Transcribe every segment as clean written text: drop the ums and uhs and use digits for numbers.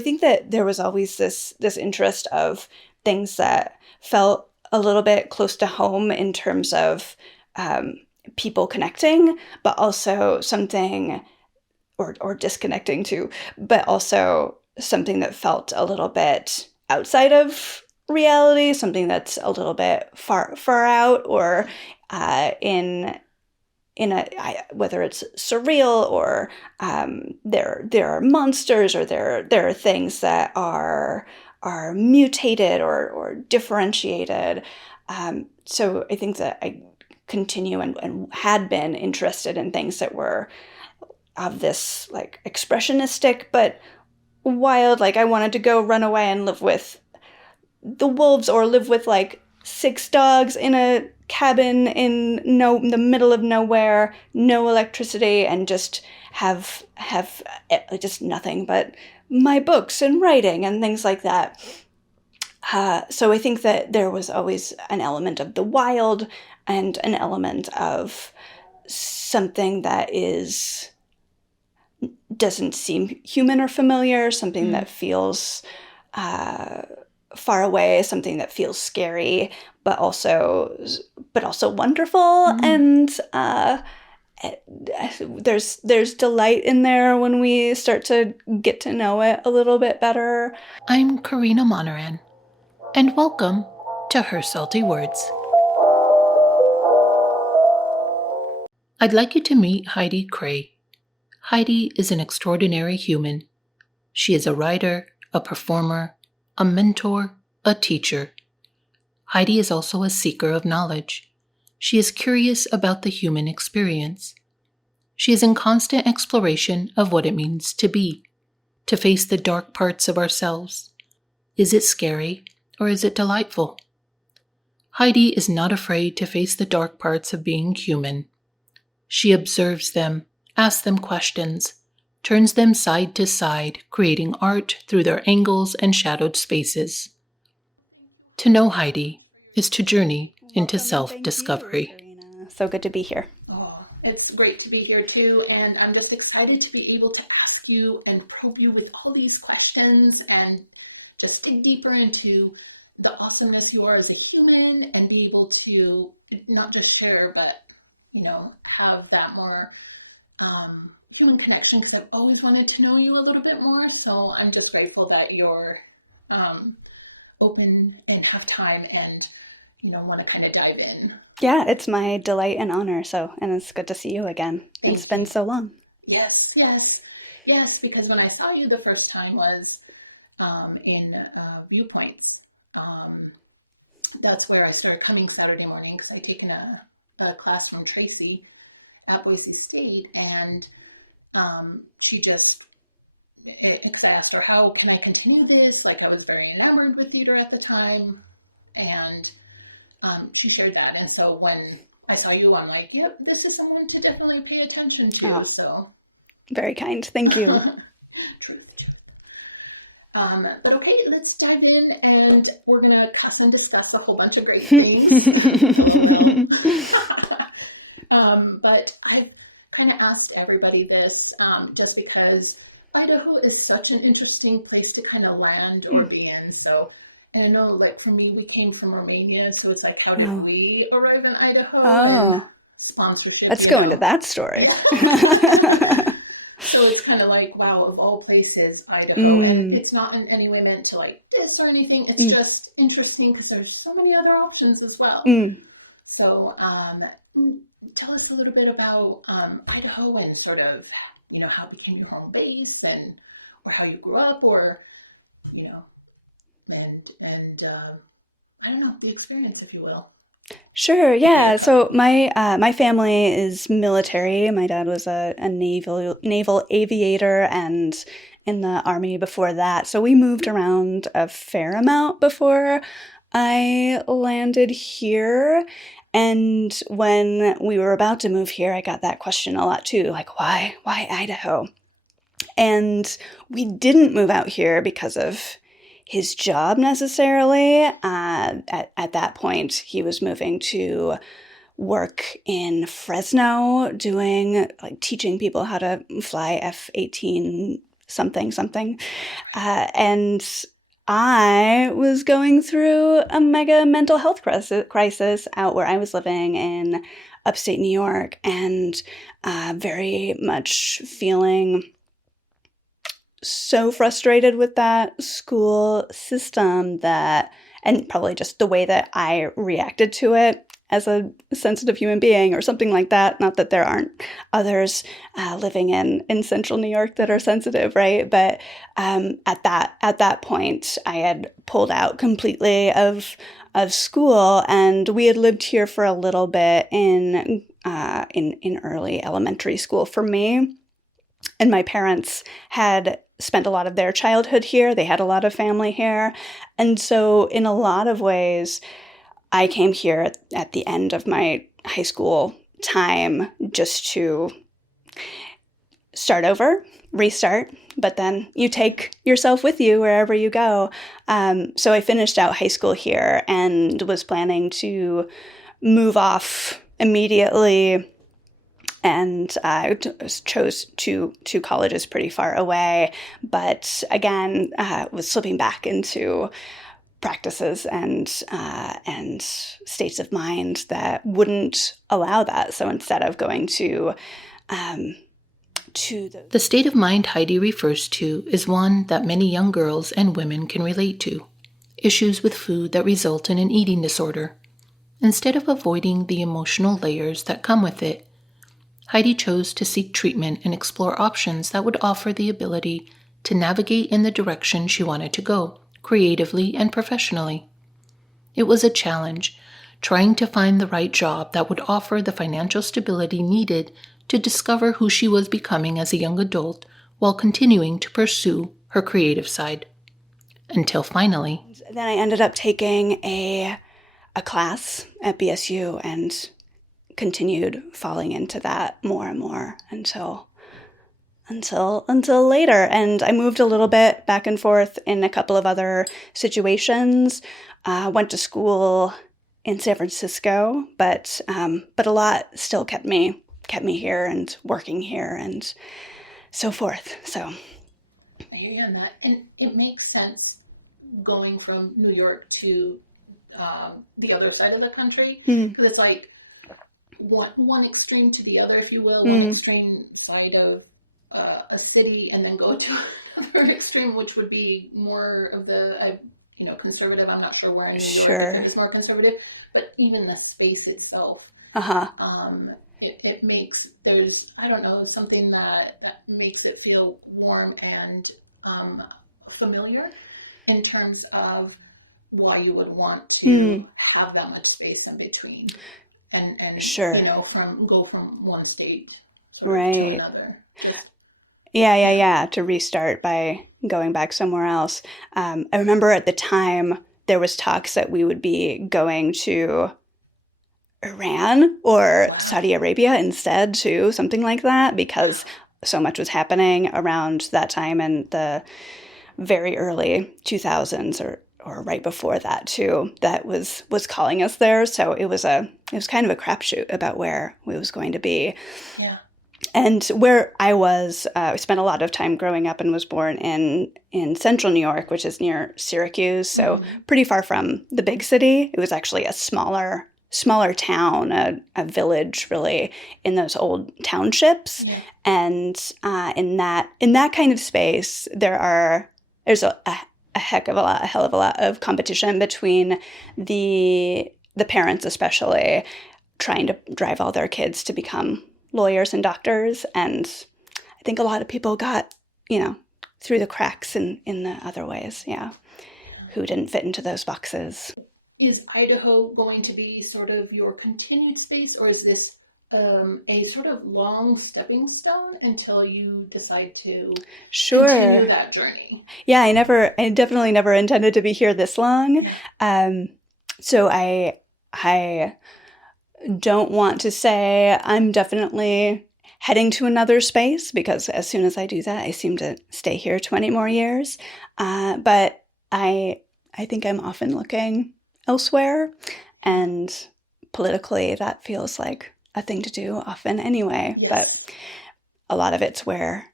I think that there was always this interest of things that felt a little bit close to home in terms of people connecting, but also something or disconnecting too, but also something that felt a little bit outside of reality, something that's a little bit far out, or in whether it's surreal or there are monsters, or there are things that are mutated or differentiated. So I think that I continue and had been interested in things that were of this like expressionistic but wild. Like I wanted to go run away and live with the wolves, or live with like 6 dogs in a cabin in the middle of nowhere, no electricity, and just have just nothing but my books and writing and things like that. So I think that there was always an element of the wild and an element of something that doesn't seem human or familiar, something that feels far away, something that feels scary, but also wonderful. And there's delight in there when we start to get to know it a little bit better. I'm Corina and welcome to Her Salti Words. I'd like you to meet Heidi Kraay. Heidi is an extraordinary human. She is a writer, a performer, a mentor, a teacher. Heidi is also a seeker of knowledge. She is curious about the human experience. She is in constant exploration of what it means to be, to face the dark parts of ourselves. Is it scary or is it delightful? Heidi is not afraid to face the dark parts of being human. She observes them, asks them questions, turns them side to side, creating art through their angles and shadowed spaces. To know Heidi is to journey into self-discovery. So good to be here. Oh, it's great to be here too, and I'm just excited to be able to ask you and probe you with all these questions and just dig deeper into the awesomeness you are as a human, and be able to not just share, but have that more human connection, because I've always wanted to know you a little bit more. So I'm just grateful that you're open and have time and want to kind of dive in. Yeah, it's my delight and honor. And it's good to see you again. It's been so long. Yes, because when I saw you the first time was in Viewpoints. That's where I started coming Saturday morning, because I'd taken a class from Tracy at Boise State, and she just, because I asked her, how can I continue this? Like, I was very enamored with theater at the time, and she shared that. And so when I saw you, I'm like, yep, this is someone to definitely pay attention to. Oh, so very kind. Thank you. Truth. But okay, let's dive in, and we're going to cuss and discuss a whole bunch of great things. But I've kind of asked everybody this, just because Idaho is such an interesting place to kind of land or be in. So, and I know, like, for me, we came from Romania, so it's like, how did we arrive in Idaho? And sponsorship. Let's go into that story. So it's kind of like, wow, of all places, Idaho. And it's not in any way meant to like diss or anything. It's just interesting because there's so many other options as well. So tell us a little bit about Idaho, and sort of, how it became your home base, and or how you grew up, or, and I don't know, the experience, if you will. Sure, yeah. So my family is military. My dad was a naval aviator and in the Army before that. So we moved around a fair amount before I landed here. And when we were about to move here, I got that question a lot too, like, why Idaho? And we didn't move out here because of his job necessarily. At that point, he was moving to work in Fresno, teaching people how to fly F-18 something something. And I was going through a mega mental health crisis out where I was living in upstate New York, and very much feeling so frustrated with that school system that, and probably just the way that I reacted to it as a sensitive human being or something like that. Not that there aren't others living in central New York that are sensitive, right? But at that point, I had pulled out completely of school, and we had lived here for a little bit in early elementary school for me. And my parents had spent a lot of their childhood here. They had a lot of family here. And so in a lot of ways, I came here at the end of my high school time just to start over, restart, but then you take yourself with you wherever you go. So I finished out high school here and was planning to move off immediately, and I chose two colleges pretty far away, but again, was slipping back into practices and states of mind that wouldn't allow that. So instead of going to the state of mind Heidi refers to is one that many young girls and women can relate to: issues with food that result in an eating disorder. Instead of avoiding the emotional layers that come with it, Heidi chose to seek treatment and explore options that would offer the ability to navigate in the direction she wanted to go, creatively and professionally. It was a challenge, trying to find the right job that would offer the financial stability needed to discover who she was becoming as a young adult while continuing to pursue her creative side. Until finally, then I ended up taking a class at BSU and continued falling into that more and more until later. And I moved a little bit back and forth in a couple of other situations. Went to school in San Francisco, but a lot still kept me here and working here and so forth. So I hear you on that, and it makes sense going from New York to the other side of the country, because it's like one extreme to the other, if you will, one extreme side of a city, and then go to another extreme, which would be more of the conservative. I'm not sure where in New York it is more conservative, but even the space itself, it makes, there's, I don't know, something that makes it feel warm and familiar in terms of why you would want to have that much space in between. And go from one state to another. To restart by going back somewhere else. I remember at the time there was talks that we would be going to Iran or Saudi Arabia instead too, something like that, because so much was happening around that time in the very early 2000s or right before that too, that was calling us there. So it was kind of a crapshoot about where we was going to be. Yeah. And where I was, I spent a lot of time growing up and was born in central New York, which is near Syracuse, so pretty far from the big city. It was actually a smaller town, a village really, in those old townships. Yeah. And in that kind of space, there's a hell of a lot of competition between the parents, especially trying to drive all their kids to become lawyers and doctors. And I think a lot of people got, through the cracks in the other ways, who didn't fit into those boxes. Is Idaho going to be sort of your continued space, or is this a sort of long stepping stone until you decide to continue that journey? Yeah, I definitely never intended to be here this long. So I don't want to say I'm definitely heading to another space, because as soon as I do that, I seem to stay here 20 more years. But I think I'm often looking elsewhere, and politically that feels like a thing to do often anyway. Yes. But a lot of it's where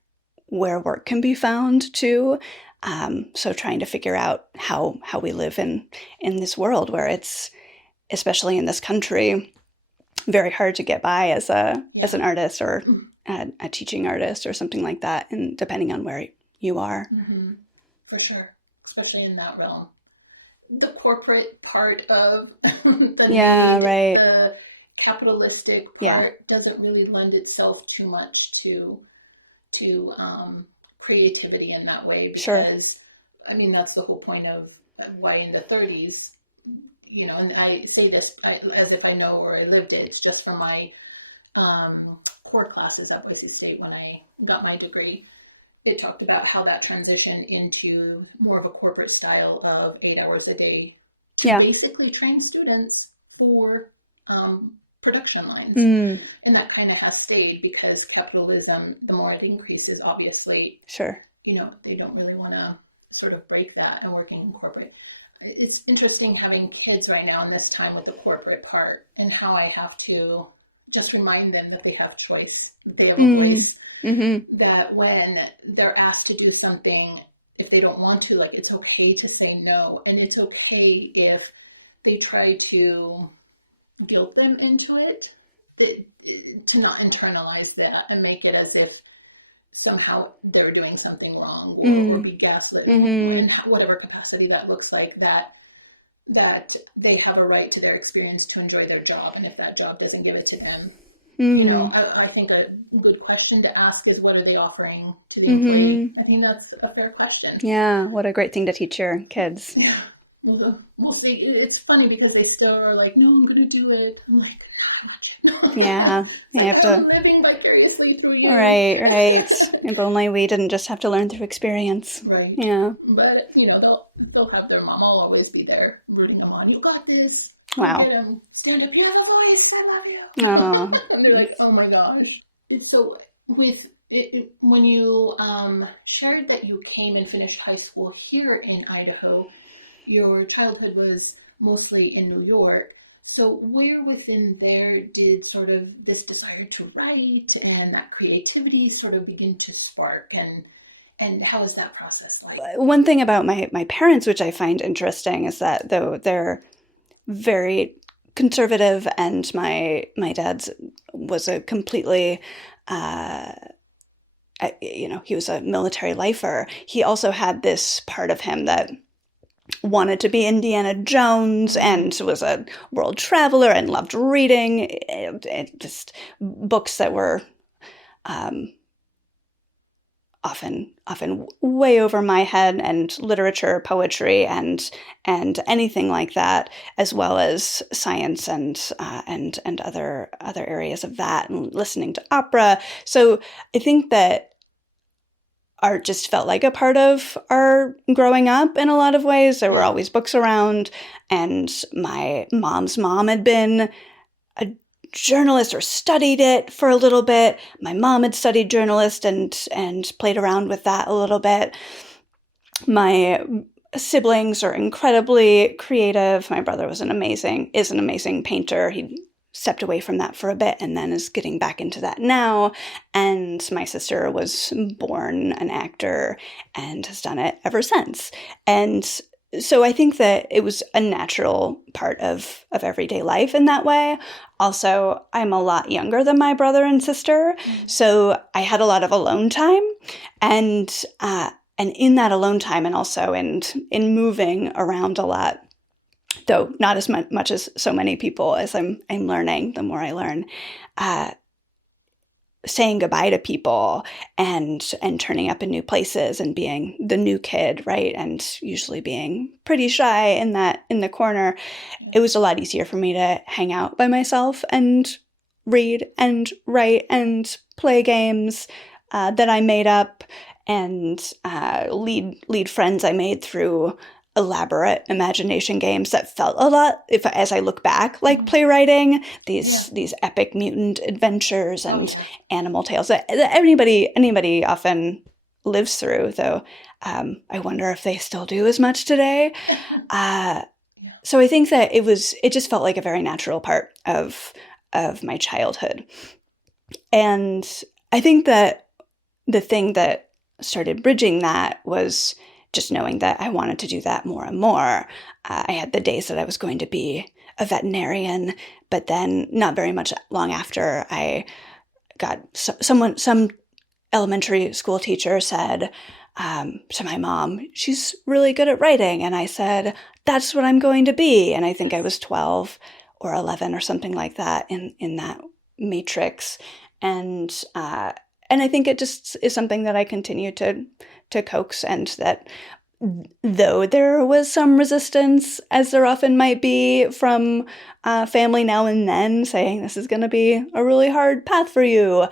where work can be found too. So trying to figure out how we live in this world where it's, especially in this country, very hard to get by as an artist or a teaching artist or something like that, and depending on where you are. Mm-hmm. For sure, especially in that realm. The corporate part of the capitalistic part doesn't really lend itself too much to creativity in that way, because I mean, that's the whole point of why in the 30s, and I say this as if I know or I lived it. It's just from my core classes at Boise State when I got my degree. It talked about how that transitioned into more of a corporate style of 8 hours a day to basically train students for production lines. And that kind of has stayed, because capitalism, the more it increases, obviously, they don't really want to sort of break that, and working in corporate. It's interesting having kids right now in this time with the corporate part, and how I have to just remind them that they have choice, they have a voice. That when they're asked to do something, if they don't want to, like, it's okay to say no, and it's okay if they try to guilt them into it, to not internalize that and make it as if somehow they're doing something wrong, or be gaslit in whatever capacity that looks like, that they have a right to their experience to enjoy their job, and if that job doesn't give it to them, I think a good question to ask is, what are they offering to the employee? I think that's a fair question. Yeah, what a great thing to teach your kids. Yeah. We'll see. It's funny because they still are like, no, I'm going to do it. I'm like, no, I'm not. Yeah. I'm living vicariously through you. Right. If only we didn't just have to learn through experience. Right. Yeah. But, they'll have their mom. I'll always be there rooting them on. You got this. Wow. Get them. Stand up. You have a voice. I love you. Oh. And they're like, oh my gosh. So with it, when you shared that you came and finished high school here in Idaho, your childhood was mostly in New York. So where within there did sort of this desire to write and that creativity sort of begin to spark, and how is that process like? One thing about my parents, which I find interesting, is that though they're very conservative, and my dad's was a completely he was a military lifer. He also had this part of him that wanted to be Indiana Jones, and was a world traveler, and loved reading just books that were often way over my head, and literature, poetry, and anything like that, as well as science and other areas of that, and listening to opera. So I think that art just felt like a part of our growing up in a lot of ways. There were always books around, and my mom's mom had been a journalist or studied it for a little bit. My mom had studied journalist and played around with that a little bit. My siblings are incredibly creative. My brother is an amazing painter. He stepped away from that for a bit and then is getting back into that now. And my sister was born an actor and has done it ever since. And so I think that it was a natural part of everyday life in that way. Also, I'm a lot younger than my brother and sister, so I had a lot of alone time. And in that alone time, and also in moving around a lot, though not as much as so many people, as I'm learning, the more I learn, saying goodbye to people and turning up in new places and being the new kid, right? And usually being pretty shy in the corner, it was a lot easier for me to hang out by myself and read and write and play games that I made up, and lead friends I made through elaborate imagination games that felt a lot, as I look back, like playwriting, these epic mutant adventures and animal tales that anybody often lives through, though I wonder if they still do as much today. So I think that it just felt like a very natural part of my childhood. And I think that the thing that started bridging that was just knowing that I wanted to do that more and more. I had the days that I was going to be a veterinarian, but then not very much long after, I got some elementary school teacher said to my mom, she's really good at writing. And I said, that's what I'm going to be. And I think I was 12 or 11 or something like that in that matrix. And I think it just is something that I continue to coax, and that though there was some resistance, as there often might be from family now and then, saying this is going to be a really hard path for you,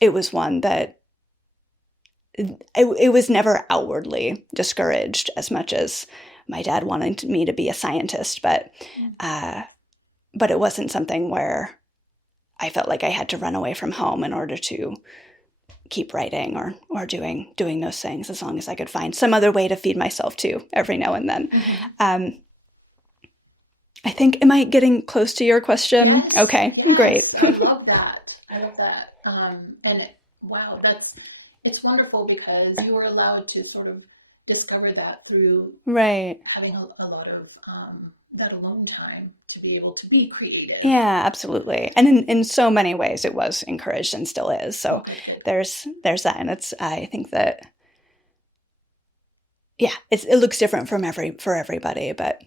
it was one that it was never outwardly discouraged as much as my dad wanted me to be a scientist, but it wasn't something where I felt like I had to run away from home in order to keep writing or doing those things, as long as I could find some other way to feed myself too every now and then. Mm-hmm. I think, am I getting close to your question? Yes, okay, yes. Great. I love that. Wow, it's wonderful because you were allowed to sort of discover that through having a lot of that alone time to be able to be creative. Yeah, absolutely. And in so many ways it was encouraged and still is. So there's that. And I think that, yeah, it looks different for everybody, but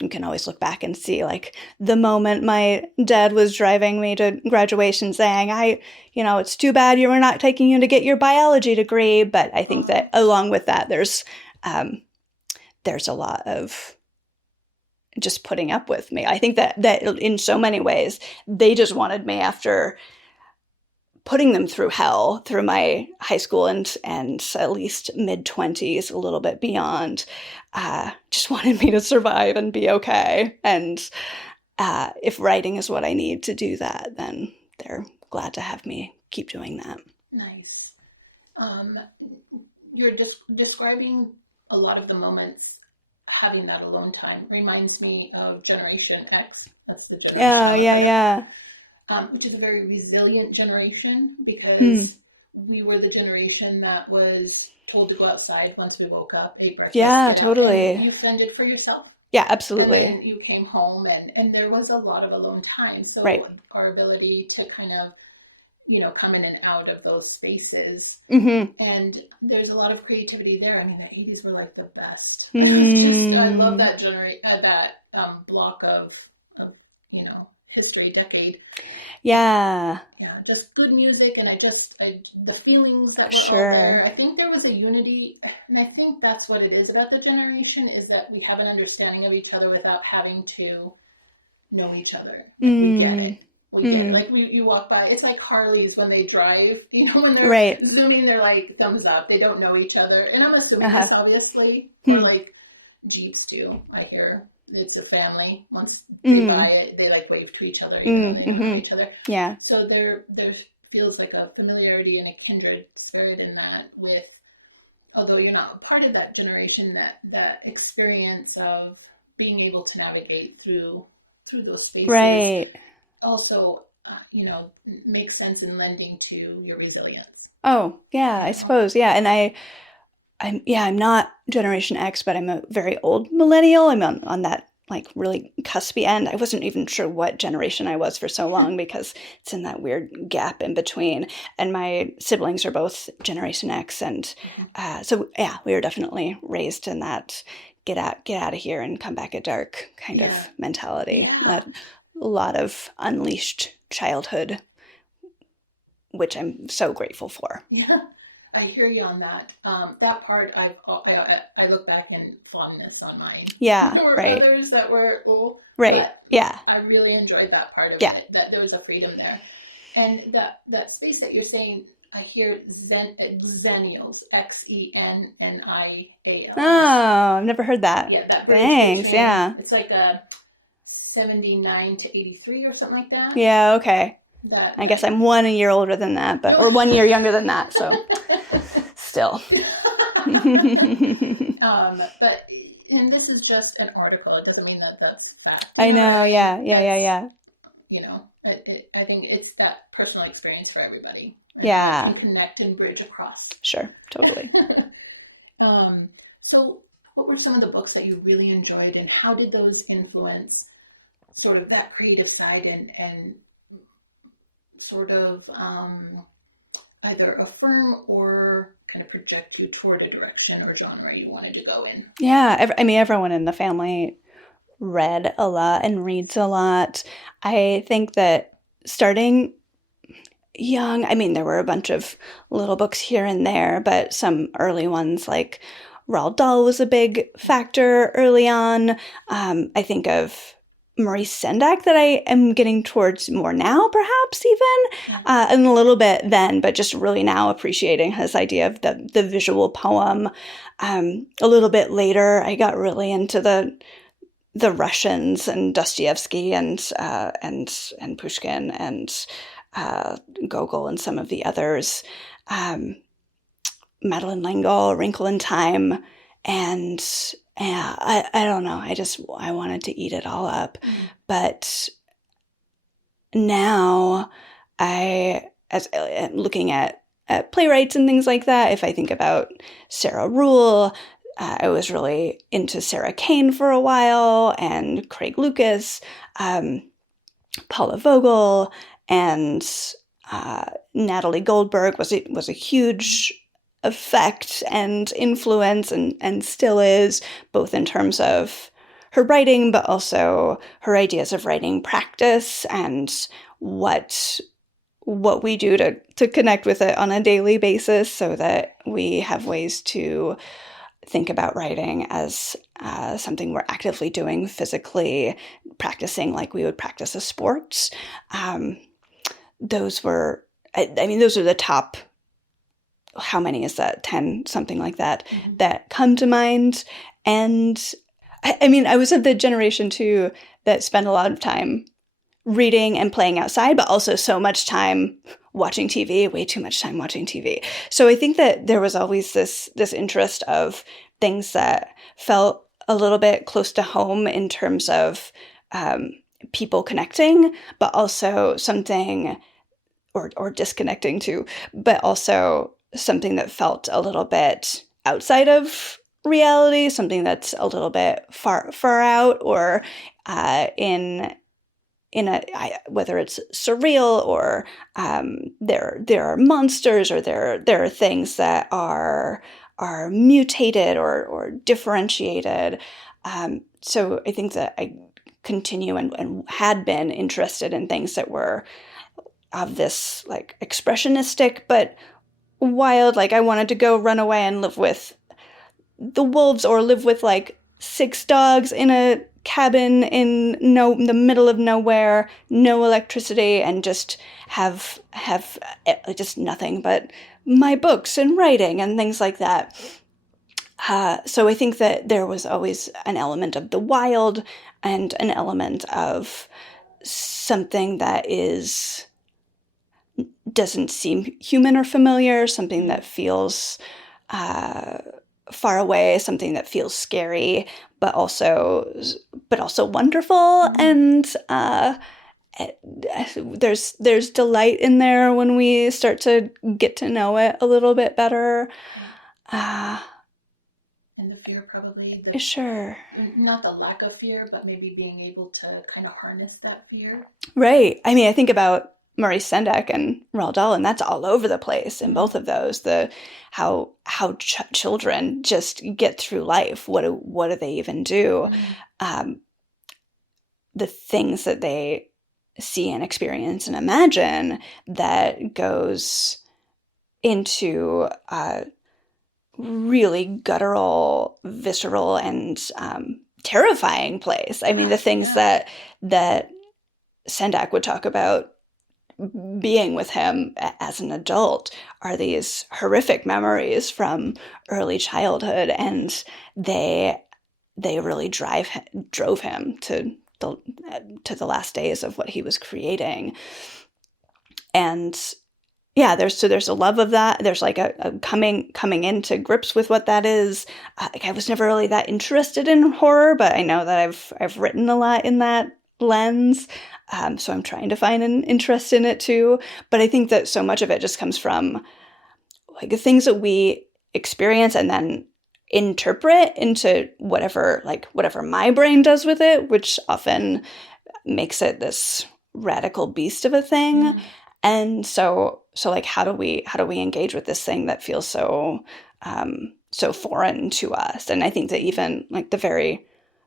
you can always look back and see, like, the moment my dad was driving me to graduation saying, it's too bad you were not taking you to get your biology degree. But I think that along with that, there's a lot of just putting up with me. I think that in so many ways, they just wanted me, after putting them through hell through my high school and at least mid-20s, a little bit beyond, just wanted me to survive and be okay. And if writing is what I need to do that, then they're glad to have me keep doing that. Nice. You're describing a lot of the moments. Having that alone time reminds me of Generation X. That's the generation. Yeah. Which is a very resilient generation, because we were the generation that was told to go outside once we woke up, ate breakfast. Yeah, totally. And you fended for yourself. Yeah, absolutely. And then you came home, and there was a lot of alone time. So our ability to kind of, come in and out of those spaces. Mm-hmm. And there's a lot of creativity there. I mean, the 80s were like the best. I love that block of history, decade. Yeah, just good music, and the feelings that were all there. I think there was a unity, and I think that's what it is about the generation, is that we have an understanding of each other without having to know each other. We get it. Like, you walk by, it's like Harleys when they drive, when they're zooming, they're like thumbs up. They don't know each other. And I'm assuming this, obviously, or like Jeeps do. I hear it's a family. Once they buy it, they like wave to each other, even though they don't know each other. Yeah. So there feels like a familiarity and a kindred spirit in that, with, although you're not a part of that generation, that experience of being able to navigate through those spaces. Right. Also, makes sense in lending to your resilience. Oh, yeah, I suppose. Yeah. And I'm not Generation X, but I'm a very old millennial. I'm on that, like, really cuspy end. I wasn't even sure what generation I was for so long, because it's in that weird gap in between. And my siblings are both Generation X. And so, yeah, we were definitely raised in that get out of here and come back at dark kind of mentality. Yeah. A lot of unleashed childhood, which I'm so grateful for. Yeah, I hear you on that. That part, I look back in fondness on mine. Yeah, there were others that were but I really enjoid that part of it. That there was a freedom there, and that space that you're saying. I hear Xennials, XENNIAL. Oh, I've never heard that. Yeah, that. Thanks. Yeah, it's like a 79 to 83 or something like that. Yeah. Okay. I guess I'm 1 year older than that, or 1 year younger than that. So, still. But, and this is just an article. It doesn't mean that that's fact. I know. Yeah. I think it's that personal experience for everybody. and how it Yeah. can connect and bridge across. Sure. Totally. So, what were some of the books that you really enjoyed, and how did those influence sort of that creative side and sort of either affirm or kind of project you toward a direction or genre you wanted to go in? Yeah. I mean, everyone in the family read a lot and reads a lot. I think that starting young, I mean, there were a bunch of little books here and there, but some early ones like Roald Dahl was a big factor early on. I think of Maurice Sendak that I am getting towards more now, perhaps even, and a little bit then, but just really now appreciating his idea of the visual poem. A little bit later, I got really into the Russians and Dostoevsky and Pushkin and Gogol and some of the others. Madeleine L'Engle, Wrinkle in Time, and yeah, I don't know. I wanted to eat it all up, but now as looking at playwrights and things like that, if I think about Sarah Ruhl, I was really into Sarah Kane for a while, and Craig Lucas, Paula Vogel, and Natalie Goldberg was a huge effect and influence, and still is, both in terms of her writing, but also her ideas of writing practice and what we do to connect with it on a daily basis, so that we have ways to think about writing as something we're actively doing physically, practicing like we would practice a sport. Those are the top, how many is that? 10, something like that, that come to mind. And I mean, I was of the generation too that spent a lot of time reading and playing outside, but also so much time watching TV, way too much time watching TV. So I think that there was always this interest of things that felt a little bit close to home in terms of people connecting, but also something, or disconnecting too, but also something that felt a little bit outside of reality, something that's a little bit far out, or in whether it's surreal, or there are monsters, or there are things that are mutated or differentiated. So I think that I continue and had been interested in things that were of this like expressionistic but wild, like I wanted to go run away and live with the wolves, or live with like 6 dogs in a cabin in the middle of nowhere, no electricity, and just have just nothing but my books and writing and things like that. So I think that there was always an element of the wild and an element of something that doesn't seem human or familiar, something that feels far away, something that feels scary, but also wonderful. And there's delight in there when we start to get to know it a little bit better. And the fear, probably. Sure. Not the lack of fear, but maybe being able to kind of harness that fear. Right. I mean, I think about Maurice Sendak and Roald Dahl, and that's all over the place in both of those. How children just get through life. What do they even do? The things that they see and experience and imagine that goes into really guttural, visceral, and terrifying place. I mean, the things that Sendak would talk about being with him as an adult are these horrific memories from early childhood, and they really drove him to the last days of what he was creating. And yeah, there's a love of that. There's like a coming into grips with what that is. Like I was never really that interested in horror, but I know that I've written a lot in that lens. So I'm trying to find an interest in it too. But I think that so much of it just comes from like the things that we experience and then interpret into whatever my brain does with it, which often makes it this radical beast of a thing. And so like how do we engage with this thing that feels so foreign to us? And I think that even like the very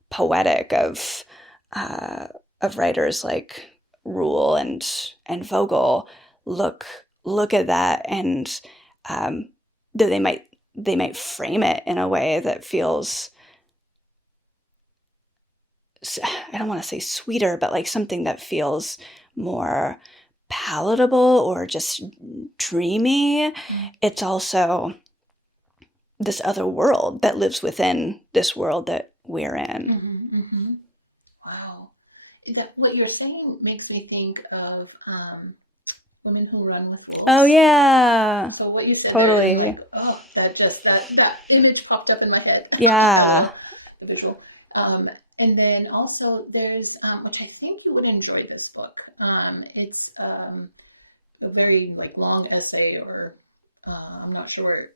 poetic of writers like Rule and Vogel look at that, and that they might frame it in a way that feels, I don't want to say sweeter, but like something that feels more palatable or just dreamy. It's also this other world that lives within this world that we're in. Wow. What you're saying makes me think of Women Who Run with Wolves. Oh yeah. So what you said totally. there, like, oh, that image popped up in my head. Yeah. The visual. And then also there's, which I think you would enjoy this book. It's a very like long essay, or I'm not sure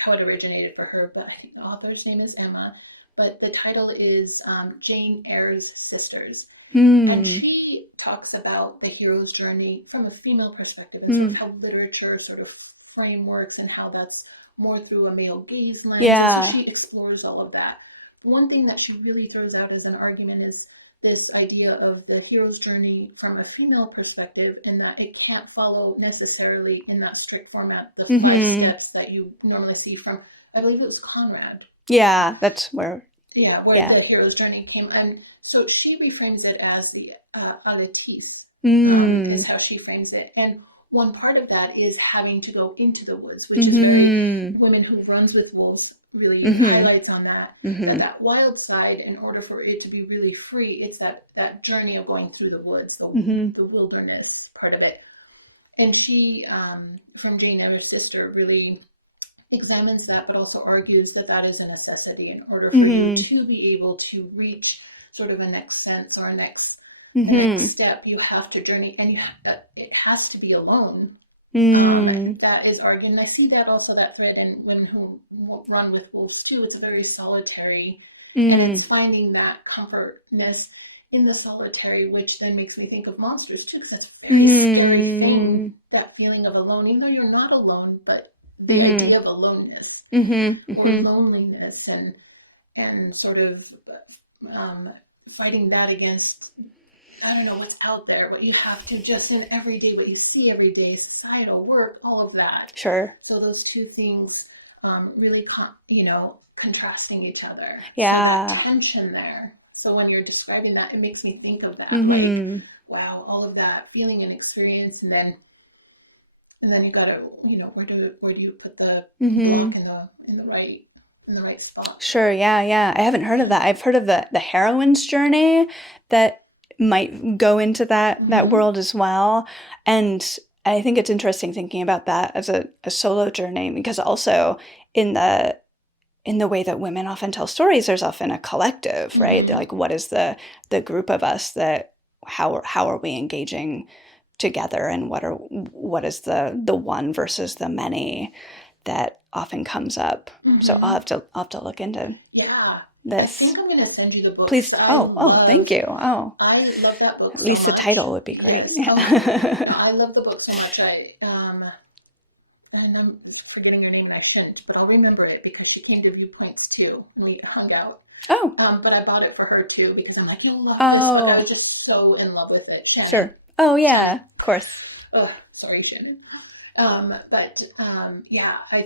how it originated for her, but I think the author's name is Emma. But the title is Jane Eyre's Sisters. And she talks about the hero's journey from a female perspective, and sort of how literature sort of frameworks and how that's more through a male gaze lens. Yeah. So she explores all of that. One thing that she really throws out as an argument is this idea of the hero's journey from a female perspective, and that it can't follow necessarily in that strict format the 5 steps that you normally see from, I believe it was Conrad. Yeah, that's where. Yeah, where the hero's journey came. And so she reframes it as the artiste, is how she frames it. And one part of that is having to go into the woods, which is very Women Who Runs with Wolves really highlights on that. That wild side, in order for it to be really free, it's that journey of going through the woods, the wilderness part of it. And she, from Jane Eyre's sister, really examines that, but also argues that that is a necessity in order for you to be able to reach sort of a next sense or a next step. You have to journey, and it has to be alone. That is argued, and I see that also, that thread in Women Who Run with Wolves too. It's a very solitary, and it's finding that comfortness in the solitary, which then makes me think of monsters too, because that's a very scary thing, that feeling of alone, even though you're not alone, but the idea of aloneness or loneliness, and sort of fighting that against, I don't know, what's out there, what you have to just in everyday, what you see every day, societal work, all of that. Sure. So those two things really, contrasting each other. Yeah. So that tension there. So when you're describing that, it makes me think of that. Like, wow, all of that feeling and experience, and then you gotta, where do you put the block in the right spot? Sure. Yeah. I haven't heard of that. I've heard of the heroine's journey that might go into that world as well. And I think it's interesting thinking about that as a solo journey, because also in the way that women often tell stories, there's often a collective, right? They're like, what is the group of us that, how are we engaging together, and what is the one versus the many that often comes up. So I'll have to look into this. I think I'm going to send you the book. Please. Thank you. Oh, I love that book. At least the title would be great. Yes. I love the book so much. And I'm forgetting your name, and I shouldn't, but I'll remember it because she came to Viewpoints too. We hung out. Oh. But I bought it for her too because I'm like, you'll love this book. I was just so in love with it. Shannon. Sure. Oh yeah, of course. Sorry, Shannon. I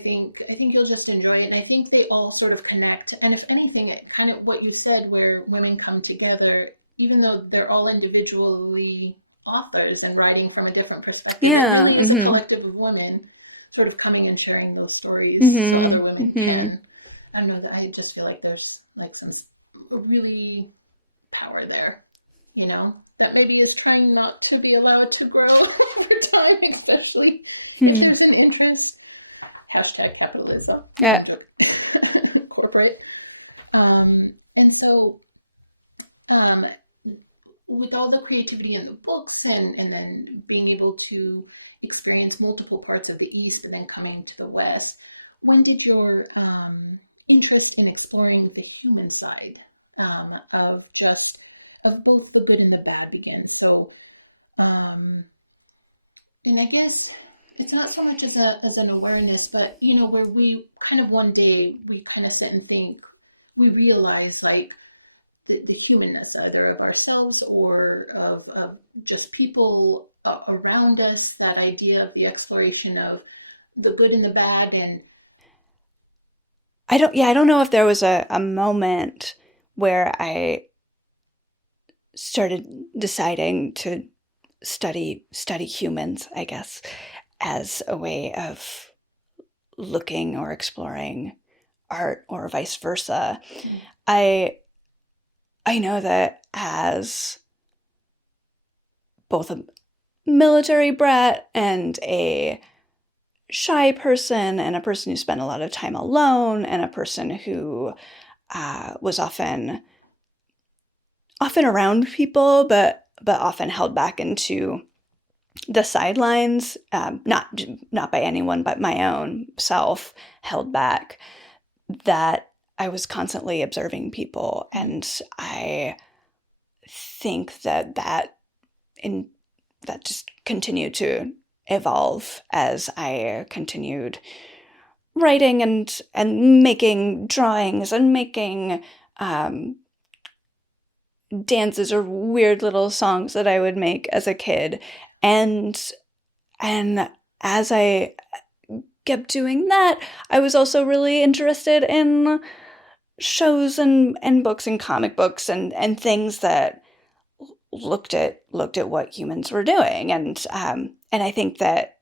think you'll just enjoy it. And I think they all sort of connect. And if anything, it kind of what you said, where women come together, even though they're all individually authors and writing from a different perspective. Yeah. It's a collective of women sort of coming and sharing those stories so other women can. I don't know, I just feel like there's like some really power there, that maybe is trying not to be allowed to grow over time, especially if there's an interest. Hashtag capitalism. Yeah. Corporate. And so with all the creativity in the books and then being able to experience multiple parts of the East and then coming to the West, when did your interest in exploring the human side of just of both the good and the bad begin? So, and I guess it's not so much as an awareness, but where we kind of one day we kind of sit and think, we realize like the humanness either of ourselves or of just people around us, that idea of the exploration of the good and the bad. And I don't know if there was a moment where I started deciding to study humans, I guess, as a way of looking or exploring art or vice versa. Mm-hmm. I know that as both a military brat and a shy person and a person who spent a lot of time alone and a person who was often around people, but often held back into the sidelines, not by anyone, but my own self held back, that I was constantly observing people. And I think that just continued to evolve as I continued writing and making drawings and making dances or weird little songs that I would make as a kid. And as I kept doing that, I was also really interested in shows and books and comic books and things that looked at what humans were doing. And I think that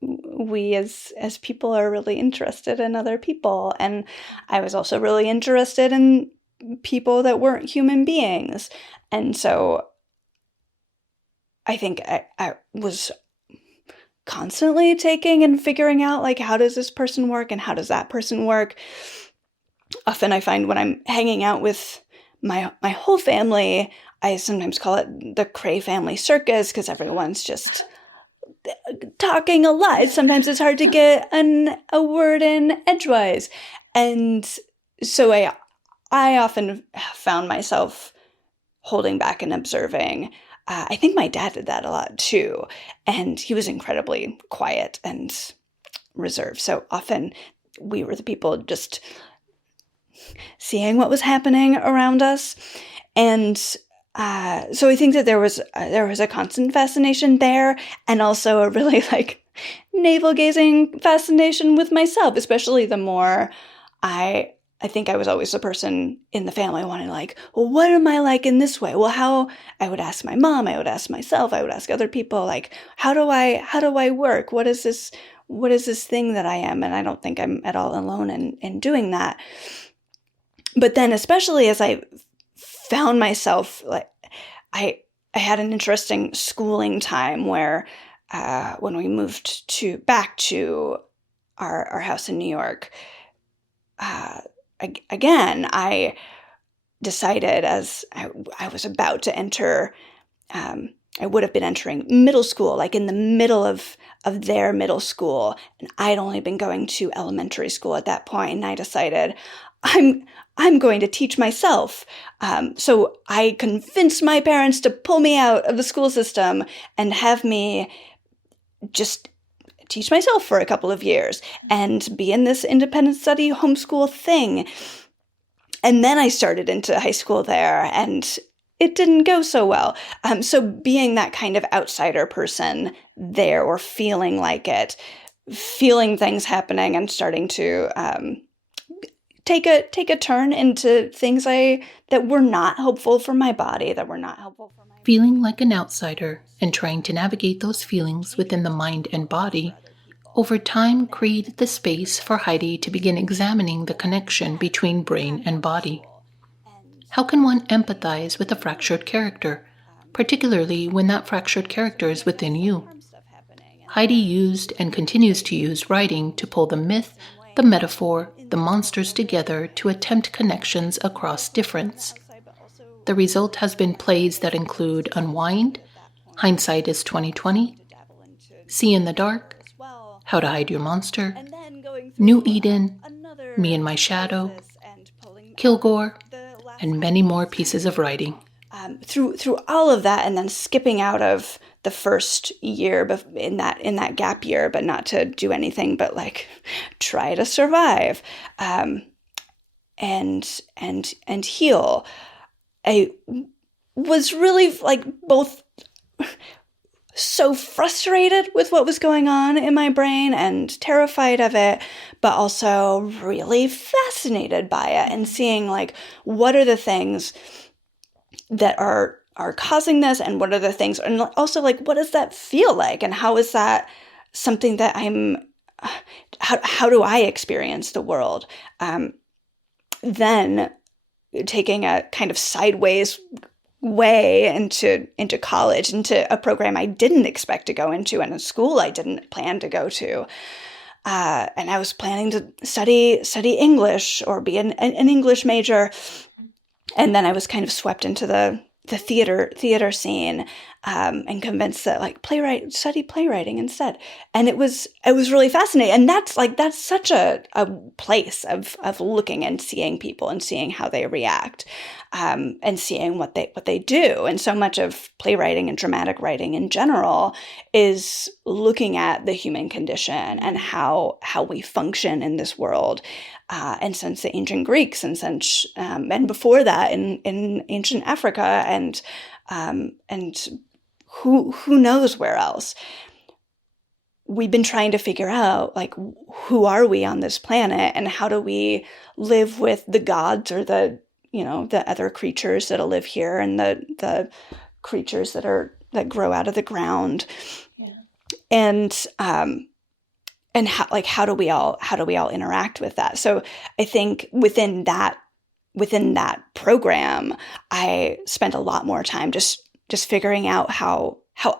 we as people are really interested in other people. And I was also really interested in people that weren't human beings. And so I think I was constantly taking and figuring out, like, how does this person work and how does that person work? Often I find when I'm hanging out with my whole family, I sometimes call it the Kraay family circus, because everyone's just talking a lot. Sometimes it's hard to get a word in edgewise. And so I often found myself holding back and observing. I think my dad did that a lot too. And he was incredibly quiet and reserved. So often we were the people just seeing what was happening around us. And so I think that there was a constant fascination there, and also a really like navel-gazing fascination with myself, especially the more I think I was always the person in the family wanting, like, well, what am I like in this way? Well, how I would ask my mom, I would ask myself, I would ask other people, like, how do I work? What is this thing that I am? And I don't think I'm at all alone in doing that. But then, especially as I found myself, like, I had an interesting schooling time where when we moved back to our house in New York, again, I decided as I was about to enter, I would have been entering middle school, like in the middle of their middle school, and I'd only been going to elementary school at that point, and I decided I'm going to teach myself. So I convinced my parents to pull me out of the school system and have me just teach myself for a couple of years and be in this independent study homeschool thing. And then I started into high school there, and it didn't go so well. So being that kind of outsider person there, or feeling like it, feeling things happening and starting to take a turn into things that were not helpful for my body, that were not helpful for my feeling like an outsider and trying to navigate those feelings within the mind and body, over time created the space for Heidi to begin examining the connection between brain and body. How can one empathize with a fractured character, particularly when that fractured character is within you? Heidi used and continues to use writing to pull the myth, the metaphor, the monsters together to attempt connections across difference. The result has been plays that include Unwind, Hindsight is 2020, See in the Dark, How to Hide Your Monster, New Eden, Me and My Shadow, Kilgore, and many more pieces of writing. Through all of that, and then skipping out of the first year in that gap year, but not to do anything but like try to survive, and heal. I was really like both so frustrated with what was going on in my brain and terrified of it, but also really fascinated by it and seeing like what are the things that are causing this, and what are the things, and also like what does that feel like, and how is that something that how do I experience the world? Then taking a kind of sideways way into college, into a program I didn't expect to go into, and a school I didn't plan to go to. And I was planning to study English or be an English major. And then I was kind of swept into the theater scene, and convinced that like study playwriting instead. And it was really fascinating. And that's such a place of looking and seeing people and seeing how they react, and seeing what they do. And so much of playwriting and dramatic writing in general is looking at the human condition and how we function in this world. And since the ancient Greeks, and before that in ancient Africa, and who knows where else, we've been trying to figure out like who are we on this planet, and how do we live with the gods or the other creatures that live here, and the creatures that grow out of the ground, and how do we all interact with that? So I think within that program, I spent a lot more time just figuring out how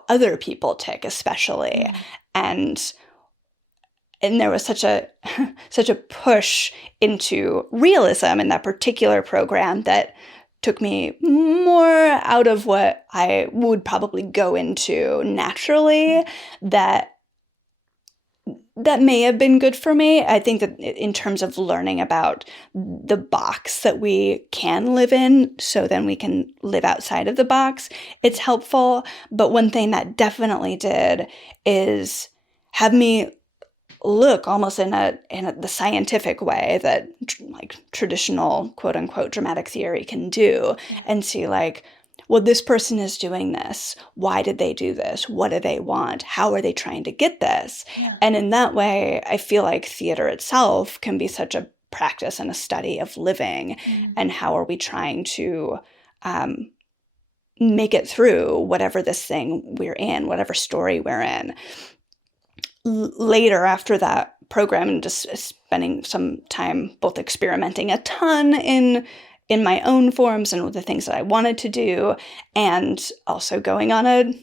other people tick, especially, and there was such a push into realism in that particular program that took me more out of what I would probably go into naturally, that may have been good for me. I think that in terms of learning about the box that we can live in, so then we can live outside of the box, it's helpful. But one thing that definitely did is have me look almost in the scientific way that like traditional quote unquote dramatic theory can do, and see like, well, this person is doing this. Why did they do this? What do they want? How are they trying to get this? Yeah. And in that way, I feel like theater itself can be such a practice and a study of living, and how are we trying to make it through whatever this thing we're in, whatever story we're in. Later, after that program, and just spending some time both experimenting a ton in my own forms and the things that I wanted to do, and also going on a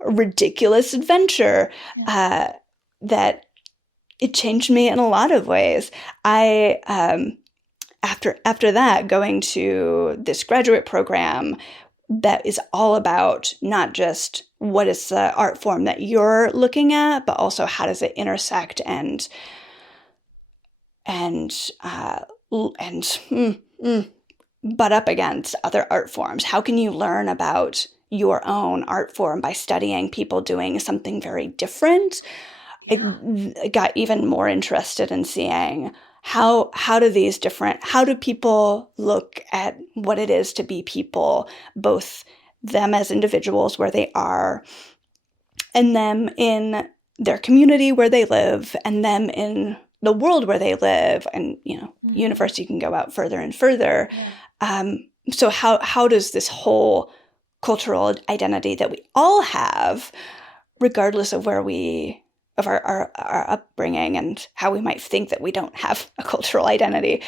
ridiculous adventure, that it changed me in a lot of ways. I after that, going to this graduate program that is all about not just what is the art form that you're looking at, but also how does it intersect and butt up against other art forms. How can you learn about your own art form by studying people doing something very different? Yeah. I got even more interested in seeing how do people look at what it is to be people, both them as individuals where they are, and them in their community where they live, and them in the world where they live, and universe, you can go out further and further. Yeah. So how does this whole cultural identity that we all have, regardless of where of our upbringing and how we might think that we don't have a cultural identity,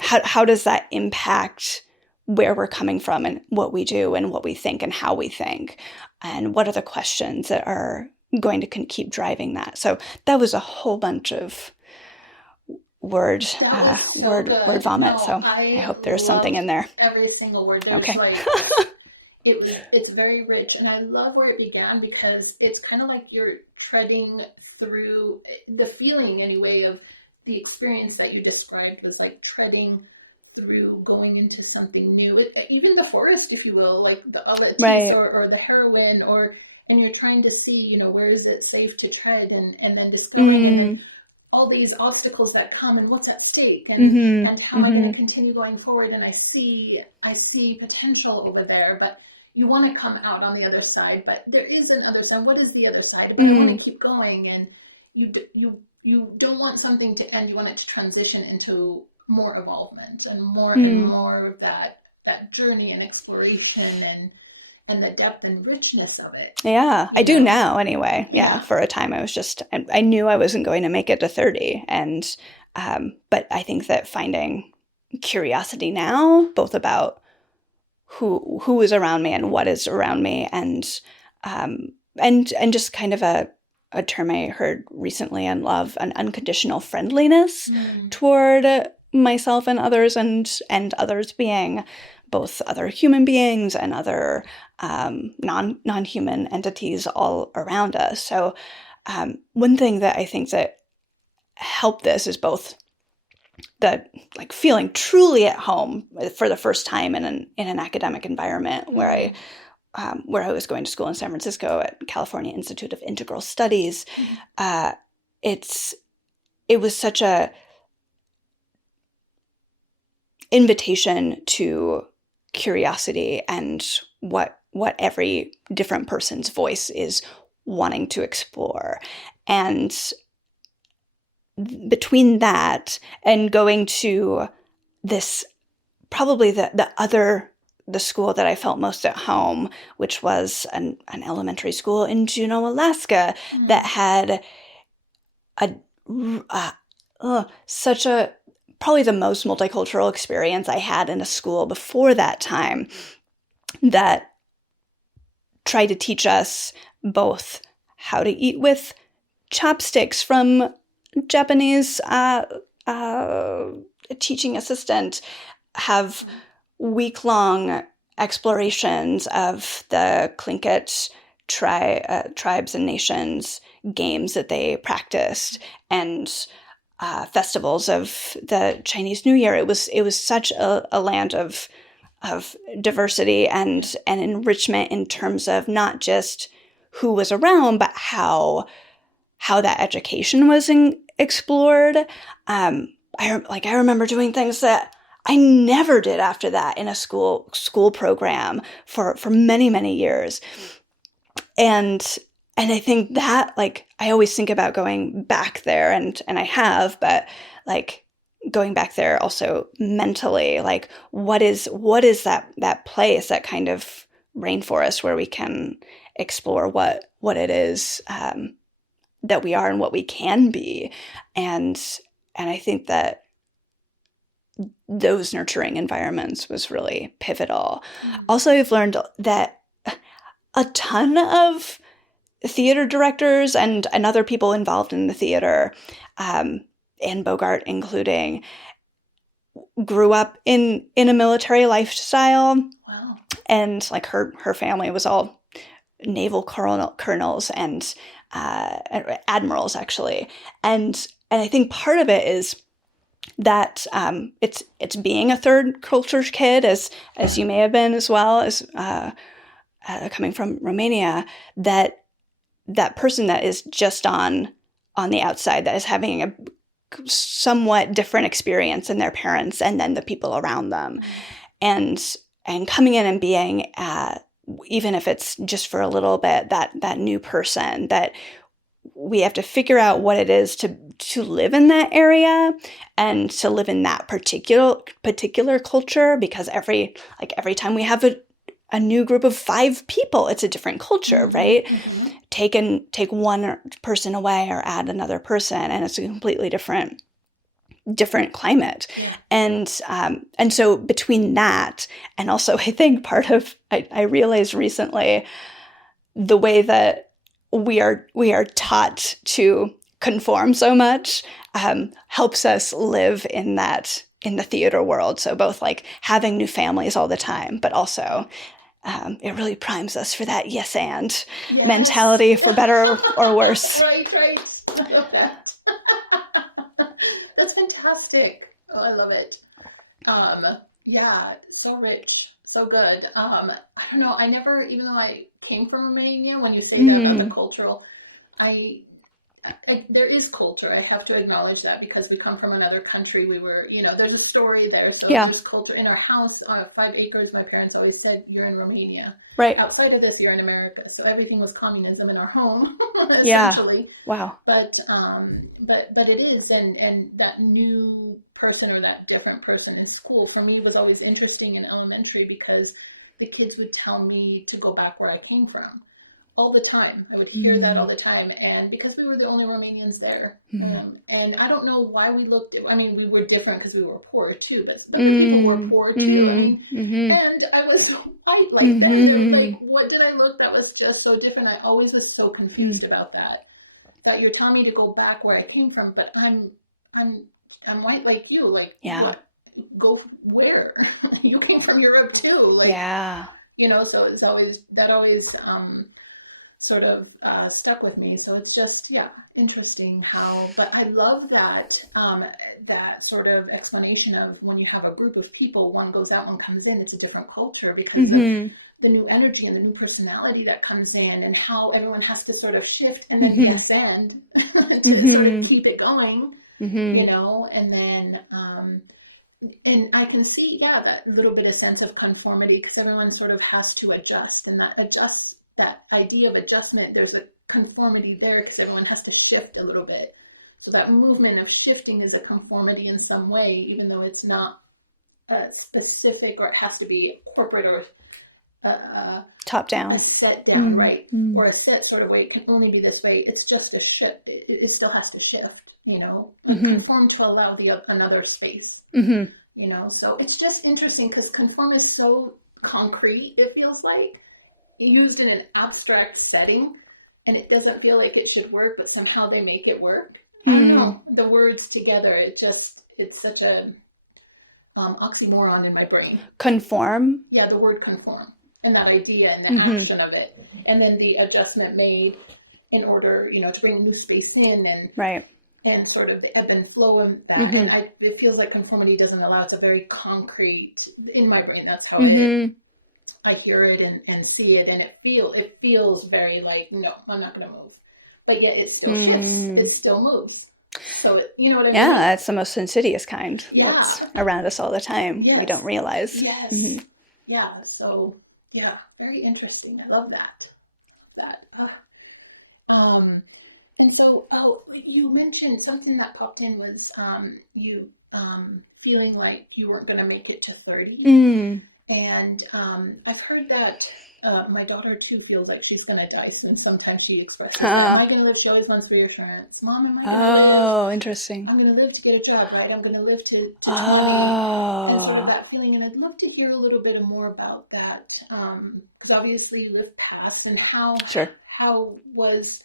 how does that impact where we're coming from and what we do and what we think and how we think, and what are the questions that are going to keep driving that? So that was a whole bunch of word That was so word good. vomit. No, So I I hope there's something in loved there. every single word. There's Okay. like it's very rich, and I love where it began because it's kind of like you're treading through the feeling anyway of the experience that you described was like treading through going into something new. Even the forest, if you will, like the teeth Right. or the heroin, or and you're trying to see, where is it safe to tread, and then discovering, and then Mm. all these obstacles that come, and what's at stake, Mm-hmm. and how am I going Mm-hmm. to continue going forward, and I see potential over there, but you want to come out on the other side, but there is an other side. What is the other side? But I want to Mm. keep going, and you don't want something to end. You want it to transition into more evolvement and Mm. more of that journey and exploration and the depth and richness of it. Yeah, I You do know? now anyway. Yeah, Yeah. for a time I knew I wasn't going to make it to 30. And, but I think that finding curiosity now, both about who is around me and what is around me, and just kind of a term I heard recently and love, an unconditional friendliness Mm. toward myself and others, and others being both other human beings and other non-human entities all around us. So one thing that I think that helped this is both the like feeling truly at home for the first time in an academic environment where I was going to school in San Francisco at California Institute of Integral Studies. Mm-hmm. It's it was such a invitation to curiosity and what every different person's voice is wanting to explore. And between that and going to this, probably the school that I felt most at home, which was an elementary school in Juneau, Alaska, that had a such a probably the most multicultural experience I had in a school before that time, that tried to teach us both how to eat with chopsticks from Japanese teaching assistant, have week-long explorations of the Tlingit tribes and nations games that they practiced, and festivals of the Chinese New Year. It was such a land of diversity and enrichment in terms of not just who was around, but how that education was explored. I remember doing things that I never did after that in a school program for many years. And I think that, like, I always think about going back there, and I have, but like going back there also mentally, like what is that place, that kind of rainforest where we can explore what it is that we are and what we can be. And I think that those nurturing environments was really pivotal. Mm-hmm. Also, I've learned that a ton of theater directors and other people involved in the theater, and Bogart including, grew up in a military lifestyle. Wow. And like her family was all naval colonels and admirals, actually. And I think part of it is that it's being a third culture kid, as you may have been as well, as coming from Romania, that person that is just on the outside, that is having a somewhat different experience than their parents and then the people around them. Mm-hmm. And coming in and being, even if it's just for a little bit, that new person, that we have to figure out what it is to live in that area and to live in that particular culture, because every time we have a new group of 5 people, it's a different culture, mm-hmm. right? Mm-hmm. Take one person away or add another person, and it's a completely different climate. Yeah. And so between that, and also I think part of, I realized recently, the way that we are taught to conform so much, helps us live in the theater world. So both like having new families all the time, but also it really primes us for that yes and mentality, for better or worse. Right. I love that. That's fantastic. Oh, I love it. Yeah, so rich, so good. I don't know. I never, even though I came from Romania, when you say that about the cultural, I there is culture. I have to acknowledge that because we come from another country. We were, there's a story there. So there's culture in our house. 5 acres. My parents always said, "You're in Romania." Right. Outside of this, you're in America. So everything was communism in our home, essentially. Wow. But it is, and that new person or that different person in school for me was always interesting in elementary because the kids would tell me to go back where I came from. All the time. I would hear that all the time. And because we were the only Romanians there. And I don't know why we looked, we were different because we were poor too, but the people were poor too. And I was white like that. Like, what did I look that was just so different? I always was so confused about that. That you're telling me to go back where I came from, but I'm white like you. Like, what? Go where? You came from Europe too. Like, so it's always, that always, sort of stuck with me. So it's just, interesting how, but I love that, that sort of explanation of when you have a group of people, one goes out, one comes in, it's a different culture because of the new energy and the new personality that comes in and how everyone has to sort of shift and then yes and to sort of keep it going, and then, and I can see, that little bit of sense of conformity because everyone sort of has to adjust and that idea of adjustment, there's a conformity there because everyone has to shift a little bit. So that movement of shifting is a conformity in some way, even though it's not specific or it has to be corporate or top down, a set down, right? Or a set sort of way. It can only be this way. It's just a shift. It still has to shift, conform to allow another space, So it's just interesting because conform is so concrete, it feels like. Used in an abstract setting and it doesn't feel like it should work, but somehow they make it work. I don't know, the words together, it's such a oxymoron in my brain. Conform? Yeah, the word conform and that idea and the action of it. And then the adjustment made in order, to bring new space in and sort of the ebb and flow of that. And it feels like conformity doesn't allow, it's a very concrete, in my brain, that's how I hear it and see it, and it feels very like, no, I'm not going to move. But yet it still shifts. It still moves. So, you know what I mean? Yeah, it's the most insidious kind. That's around us all the time. Yes. We don't realize. Yes. Yeah. So, very interesting. I love that. And so, you mentioned something that popped in was you feeling like you weren't going to make it to 30. And I've heard that my daughter too feels like she's going to die soon. Sometimes she expresses, am I going to live? She always wants reassurance. Mom, am I going to live? Oh, interesting. I'm going to live to get a job, right? I'm going to live to and sort of that feeling. And I'd love to hear a little bit more about that because obviously you lived past and how was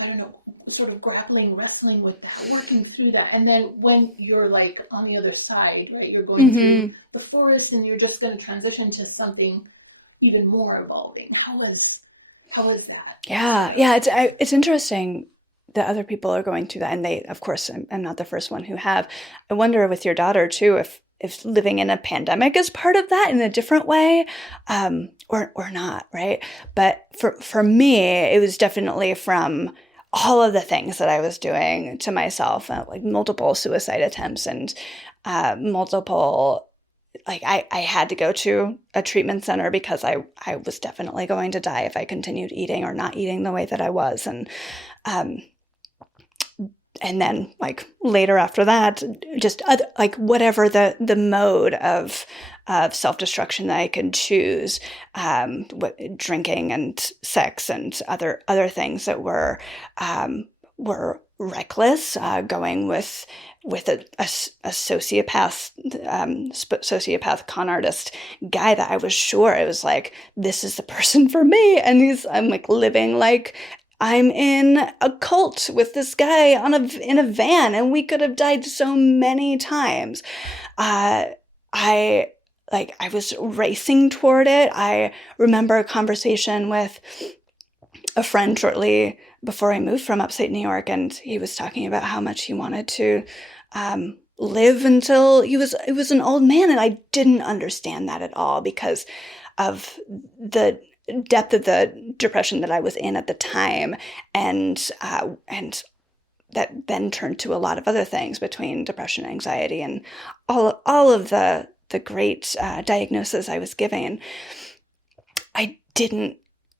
I don't know, sort of wrestling with that, working through that. And then when you're like on the other side, right, you're going through the forest and you're just going to transition to something even more evolving. How was that? Yeah. It's interesting that other people are going through that. And they, of course, I'm not the first one who have. I wonder with your daughter too, if living in a pandemic is part of that in a different way, or not, right? But for me, it was definitely from all of the things that I was doing to myself, like multiple suicide attempts and multiple, like I had to go to a treatment center because I was definitely going to die if I continued eating or not eating the way that I was. And then like later after that, just whatever the mode of self-destruction that I could choose, drinking and sex and other things that were reckless, going with a sociopath con artist guy that I was sure it was like, this is the person for me. And I'm like living like I'm in a cult with this guy in a van, and we could have died so many times. I was racing toward it. I remember a conversation with a friend shortly before I moved from upstate New York, and he was talking about how much he wanted to live until he was an old man, and I didn't understand that at all because of the depth of the depression that I was in at the time, and that then turned to a lot of other things between depression, anxiety, and all of the great diagnoses I was given. I didn't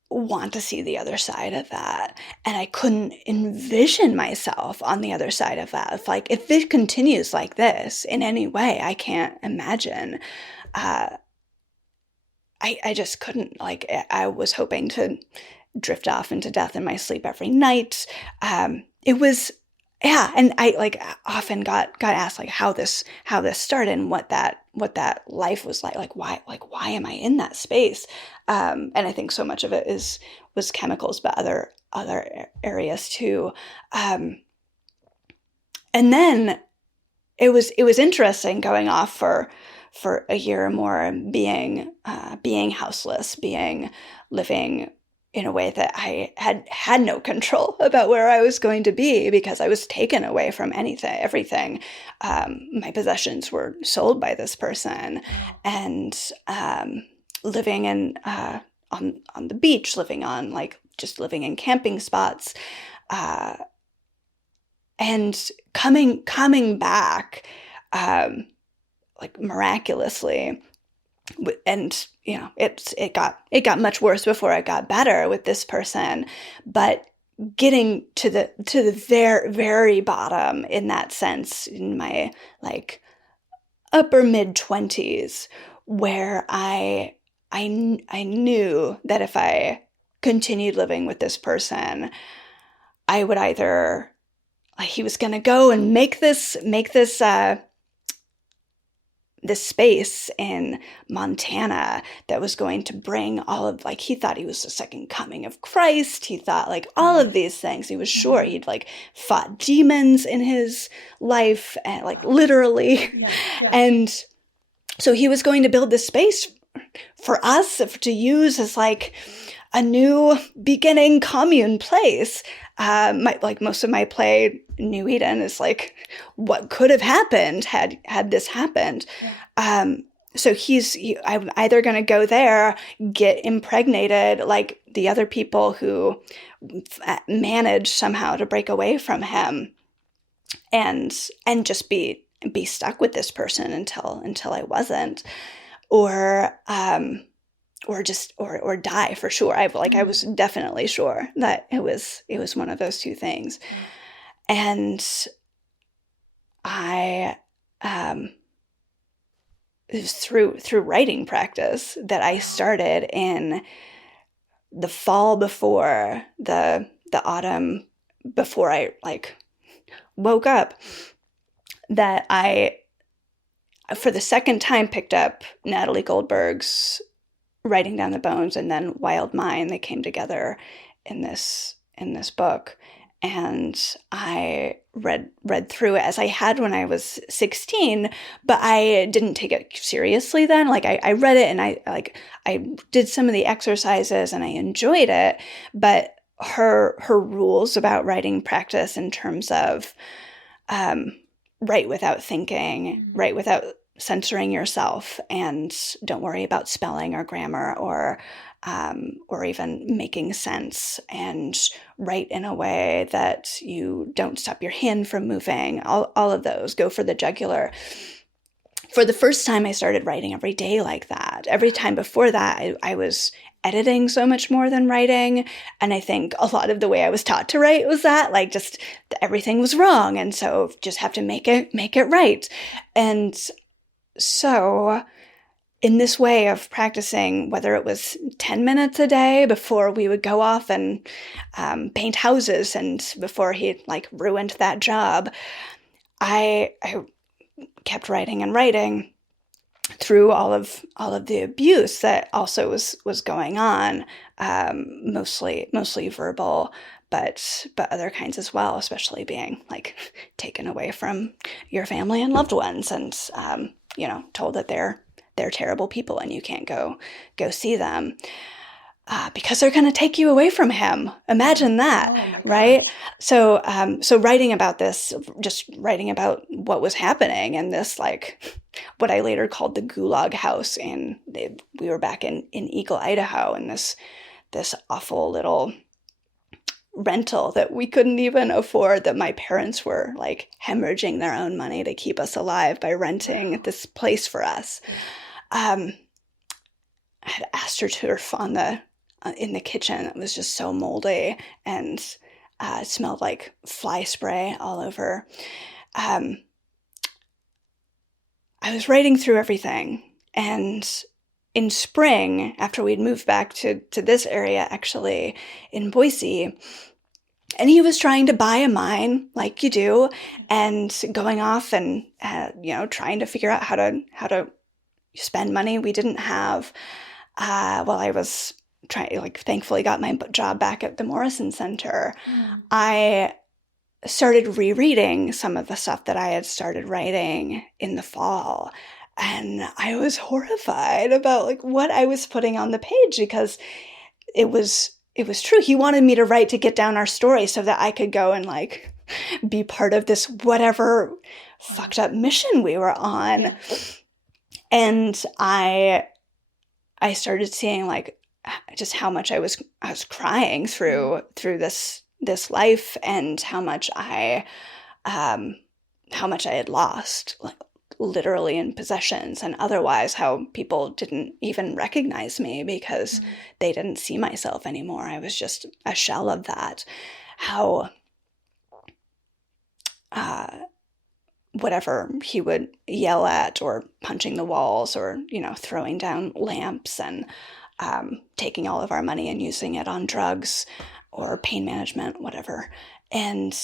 want to see the other side of that, and I couldn't envision myself on the other side of that. If it continues like this in any way, I can't imagine. I just couldn't. I was hoping to drift off into death in my sleep every night. It was, yeah, and I often got asked how this started and what that life was like why am I in that space? And I think so much of it was chemicals, but other areas too. And then it was interesting going off for a year or more, being houseless, living in a way that I had no control about where I was going to be because I was taken away from everything. My possessions were sold by this person, and living in on the beach, living in camping spots, and coming back miraculously. And it got much worse before it got better with this person, but getting to the very, very bottom in that sense in my upper mid-20s, where I knew that if I continued living with this person, I would either he was going to go and make this space in Montana that was going to bring all of he thought he was the second coming of Christ. He thought all of these things. He was sure he'd fought demons in his life, and literally. Yeah. And so he was going to build this space for us to use as a new beginning commune place. Most of my play, New Eden, is what could have happened had this happened. Yeah. So I'm either going to go there, get impregnated like the other people who managed somehow to break away from him, and just be stuck with this person until I wasn't, or die for sure. I was definitely sure that it was one of those two things. And it was through writing practice that I started in the fall before the autumn before I woke up, that I for the second time picked up Natalie Goldberg's Writing Down the Bones and then Wild Mind. They came together in this book, and I read through it as I had when I was 16, but I didn't take it seriously then. I read it, and I did some of the exercises and I enjoyed it, but her rules about writing practice in terms of write without thinking, write without censoring yourself, and don't worry about spelling or grammar or even making sense, and write in a way that you don't stop your hand from moving. All of those go for the jugular. For the first time, I started writing every day like that. Every time before that, I was editing so much more than writing. And I think a lot of the way I was taught to write was that just everything was wrong. And so just have to make it right. And so in this way of practicing, whether it was 10 minutes a day before we would go off and paint houses, and before he ruined that job, I kept writing and writing through all of the abuse that also was going on, mostly verbal, but other kinds as well, especially being like taken away from your family and loved ones, and told that they're terrible people and you can't go see them. Because they're going to take you away from him. Imagine that, right? So writing about this, just writing about what was happening in this, like, what I later called the Gulag House, we were back in Eagle, Idaho, in this awful little rental that we couldn't even afford, that my parents were like hemorrhaging their own money to keep us alive by renting this place for us. I had astroturf in the kitchen. It was just so moldy, and it smelled like fly spray all over. I was writing through everything, and in spring, after we'd moved back to this area, actually in Boise, and he was trying to buy a mine, like you do, and going off and trying to figure out how to spend money we didn't have. While I was thankfully got my job back at the Morrison Center, I started rereading some of the stuff that I had started writing in the fall. And I was horrified about like what I was putting on the page, because it was true. He wanted me to write to get down our story so that I could go and like be part of this whatever fucked up mission we were on. And I started seeing like just how much I was crying through this life, and how much I had lost, like literally in possessions and otherwise, how people didn't even recognize me because they didn't see myself anymore. I was just a shell of that. How whatever he would yell at, or punching the walls, or throwing down lamps, and taking all of our money and using it on drugs or pain management, whatever. And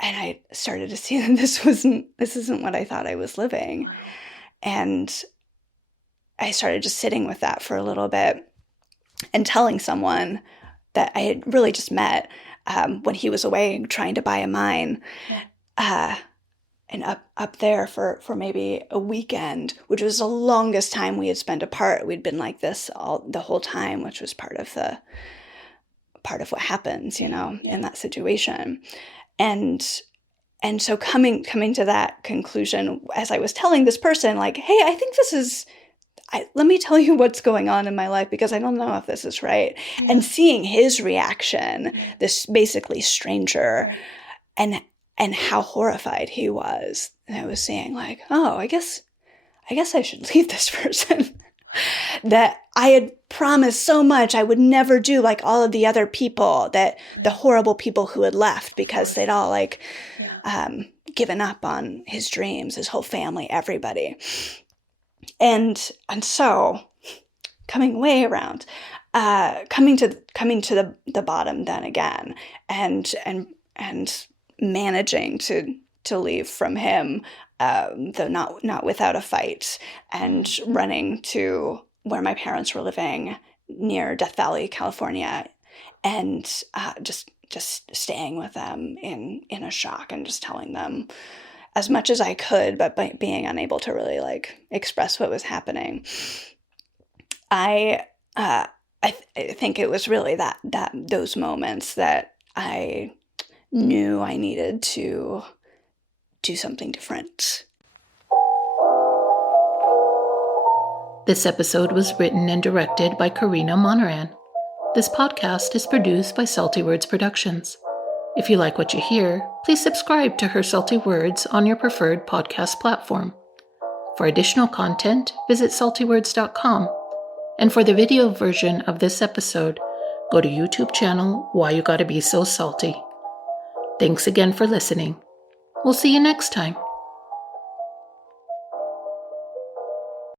I started to see that this isn't what I thought I was living. Wow. And I started just sitting with that for a little bit and telling someone that I had really just met when he was away trying to buy a mine. And up there for maybe a weekend, which was the longest time we had spent apart. We'd been like this the whole time, which was part of what happens, in that situation. And so coming to that conclusion, as I was telling this person, like, hey, I think let me tell you what's going on in my life, because I don't know if this is right. Yeah. And seeing his reaction, this basically stranger, and how horrified he was. And I was saying like, oh, I guess I should leave this person that I had promised so much I would never do, like all of the other people, that the horrible people who had left because they'd all given up on his dreams, his whole family, everybody. And so coming way around, coming to the bottom then again, and managing to leave from him, though not without a fight, and running to where my parents were living near Death Valley, California, and just staying with them in a shock, and just telling them as much as I could, but by being unable to really like express what was happening. I think it was really that those moments that I knew I needed to do something different. This episode was written and directed by Corina and Heidi. This podcast is produced by Salti Words Productions. If you like what you hear, please subscribe to Her Salti Words on your preferred podcast platform. For additional content, visit saltywords.com. And for the video version of this episode, go to YouTube channel Why You Gotta Be So Salty. Thanks again for listening. We'll see you next time.